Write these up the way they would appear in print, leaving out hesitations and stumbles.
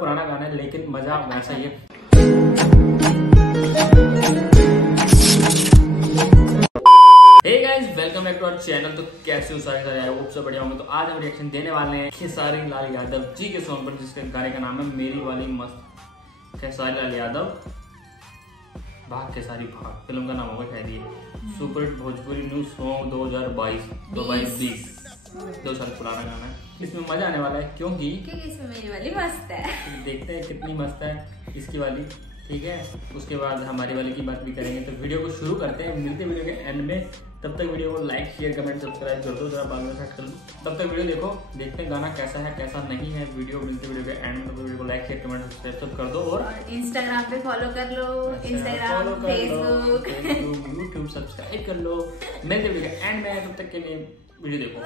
पुराना गाना है लेकिन मजा वैसा ही है। Hey guys, welcome back to our channel. तो कैसे हो सारे आई होप सब बढ़िया होंगे। तो आज हम रिएक्शन देने वाले हैं खेसारी लाल यादव जी के सॉन्ग पर, जिसके गाने का नाम है मेरी वाली मस्त। खेसारी लाल यादव भाग खेसारी भाग फिल्म का नाम होगा शायद ये। Super hit Bhojpuri new song 2022-20 2 साल पुराना गाना है। इसमें मजा आने वाला है क्योंकि इसमें मेरी वाली मस्त है। देखते हैं कितनी मस्त है इसकी वाली, ठीक है। उसके बाद हमारी वाली की बात भी करेंगे। तो वीडियो को शुरू करते हैं, मिलते वीडियो के एंड में। तब तक वीडियो को लाइक शेयर कमेंट सब्सक्राइब कर दो, जरा बाद में स्टार्ट कर लो। तब तक वीडियो देखो, देखते हैं गाना कैसा है कैसा नहीं है। वीडियो मिलते वीडियो के एंड में। वीडियो को लाइक शेयर कमेंट सब्सक्राइब सब कर दो और इंस्टाग्राम पे फॉलो कर लो, इंस्टाग्राम फेसबुक यूट्यूब सब्सक्राइब कर लो। मिलते वीडियो के एंड में, तब तक के लिए वीडियो देखो।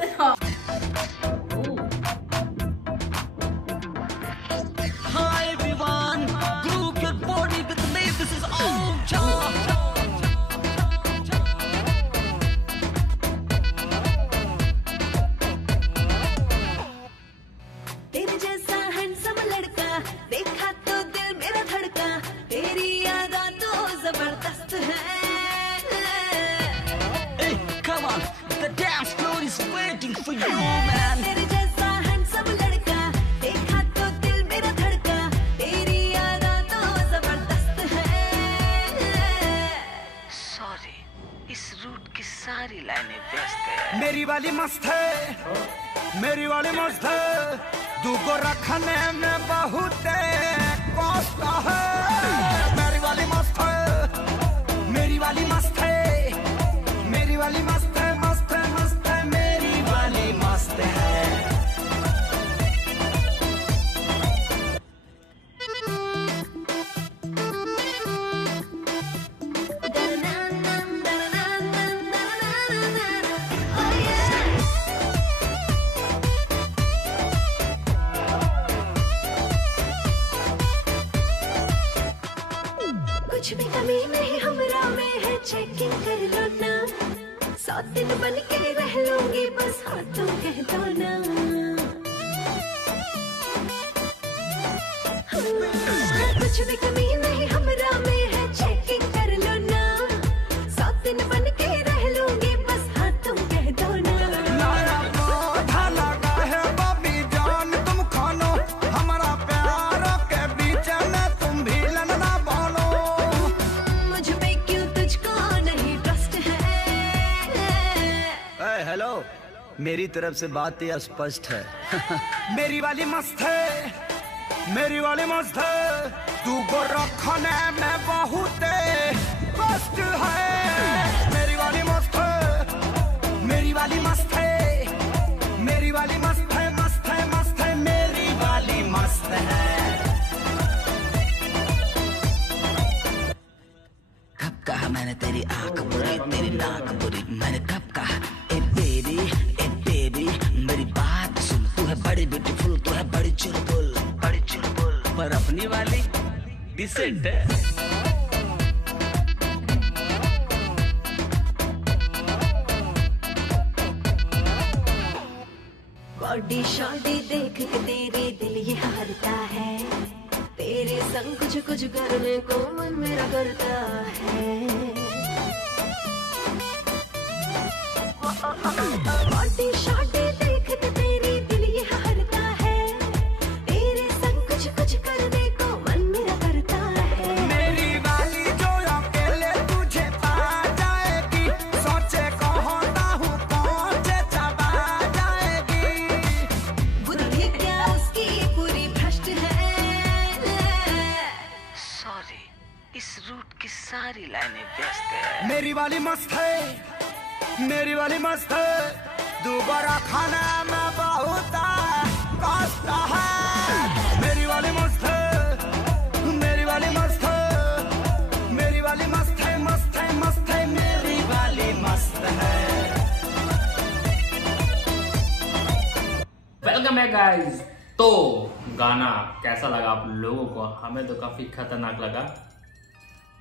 सारी लाइनें व्यस्त है। मेरी वाली मस्त है, मेरी वाली मस्त है, दूगो रखने में बहुत कष्ट है। मेरी वाली मस्त है, मेरी वाली मस्त है, मेरी वाली मस्त है, मस्त है, मस्त है, मेरी वाली मस्त है। कुछ भी कमी नहीं हमरा में है, चेकिंग कर लो ना। 100 दिन बन के रह लूंगी, बस हाथों कह दो ना। कुछ भी कमी नहीं हमरा में है, चेकिंग कर लो ना। 100 दिन बन के रह लूंगी, बस हाथों कह दो ना। हेलो, मेरी तरफ से बात यह स्पष्ट है। मेरी वाली मस्त है, मेरी वाली मस्त है, दूगो रखने में बहुत कष्ट है। मेरी वाली मस्त है, मेरी वाली मस्त है, मेरी वाली मस्त है, मस्त है, मस्त है, मेरी वाली मस्त है। कब कहा मैंने तेरी आंख बुरी, तेरी नाक बुरी, मैंने कब कहा ए बेबी मेरी बात सुन। तू है बड़ी ब्यूटीफुल, तू है बड़ी चुलबुल, बड़ी चुलबुल, पर अपनी वाली डिसेंट है। बॉडी शॉडी देख के तेरे दिल ये हारता है। तेरे संग कुछ कुछ करने को मन मेरा करता है। बॉडी शॉडी देख के तेरे दिल ये हारता है। तेरे संग कुछ कुछ करने को मन मेरा करता है। मेरी वाली जो अकेले तुझे पा जाएगी, सोचे कहो ना हूँ पहुँचे चबा जाएगी। बुद्धि क्या उसकी पूरी भ्रष्ट है। सॉरी, इस रूट की सारी लाइनें व्यस्त है। मेरी वाली मस्त है, मेरी वाली मस्त है, दोबारा खाने में बहुत कष्ट है। मेरी वाली मस्त है, मेरी वाली मस्त है, मेरी वाली मस्त है, मस्त है, मस्त है, मेरी वाली मस्त है। Welcome back guys. तो गाना कैसा लगा आप लोगों को? हमें तो काफी खतरनाक लगा।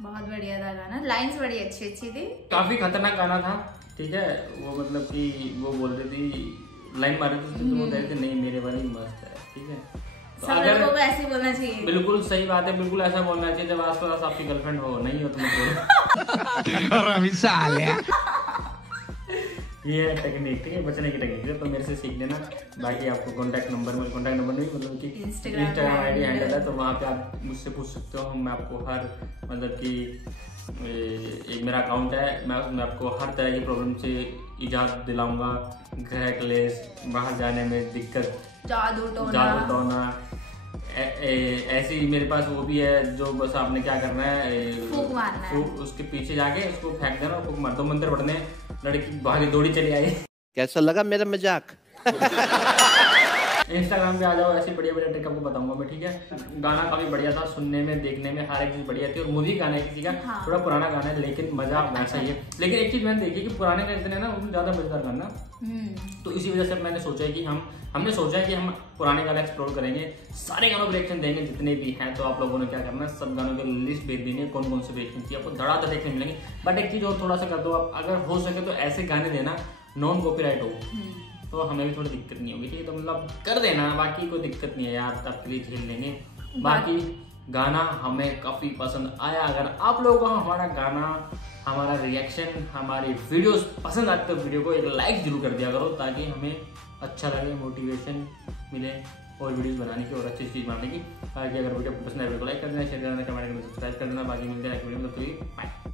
बहुत बढ़िया था गाना, लाइंस बड़ी अच्छी अच्छी थी। काफी खतरनाक गाना था, ठीक है। वो मतलब कि वो बोल रही थी, लाइन मार रही थी तो वो कह रही थी नहीं मेरे वाली मस्त है, ठीक है। तो सब लोगों को ऐसे ही बोलना चाहिए। बिल्कुल सही बात है, बिल्कुल ऐसा बोलना चाहिए जब आसपास आपकी गर्लफ्रेंड हो, नहीं हो तो मत ये है टेक्निक, ठीक है, बचने की टेक्निक है, तो मेरे से सीख लेना। बाकी आपको कॉन्टैक्ट नंबर नहीं मतलब कि इंस्टाग्राम आईडी हैंडल है, तो वहाँ पे आप मुझसे पूछ सकते हो। मैं आपको हर मतलब कि एक मेरा अकाउंट है, मैं उसमें आपको हर तरह की प्रॉब्लम से इजाज़त दिलाऊंगा। गृह क्लेश, बाहर जाने में दिक्कत, जादू टोना, ऐसी मेरे पास वो भी है जो बस आपने क्या करना है, फूक मारना है, उसके पीछे जाके उसको फेंक देना, फूक मार दो, मंदिर पढ़ने लड़की भागी दौड़ी चली आई। कैसा लगा मेरा मजाक? इंस्टाग्राम पे आ जाओ, ऐसी बढ़िया बढ़िया ट्रिक आपको बताऊंगा मैं, ठीक है। गाना काफी बढ़िया था, सुनने में देखने में हर एक चीज बढ़िया थी, और मूवी गाना है किसी का, हाँ। थोड़ा पुराना गाना है लेकिन मजा वैसा ही है। लेकिन एक चीज मैंने देखी कि पुराने गाने जितने ना उनमें ज्यादा मजेदार गाना, तो इसी वजह से मैंने सोचा है कि हमने सोचा है कि हम पुराने गाने एक्सप्लोर करेंगे, सारे गानों के रिएक्शन देंगे जितने भी हैं। तो आप लोगों ने क्या करना है, सब गानों की लिस्ट भेज देनी है, कौन कौन से रिएक्शन चाहिए, आपको धड़ाधड़ देखने मिलेंगे। बट एक चीज और थोड़ा सा कर दो आप, अगर हो सके तो ऐसे गाने देना नॉन कॉपीराइट हो, तो हमें भी थोड़ी दिक्कत नहीं होगी, ठीक है। तो मतलब कर देना, बाकी कोई दिक्कत नहीं है यार, आपके लिए झेल लेंगे। बाकी गाना हमें काफी पसंद आया, अगर आप लोगों को हमारा गाना, हमारा रिएक्शन, हमारी वीडियोस पसंद आते तो वीडियो को एक लाइक जरूर कर दिया करो, ताकि हमें अच्छा लगे, मोटिवेशन मिले और वीडियोस बनाने की और अच्छी चीज बनाने की। ताकि अगर वीडियो पसंद आए वीडियो को लाइक कर देना, शेयर कर देना, कमेंट करना, सब्सक्राइब कर देना। बाकी मिलते हैं नेक्स्ट वीडियो में, तो बाय।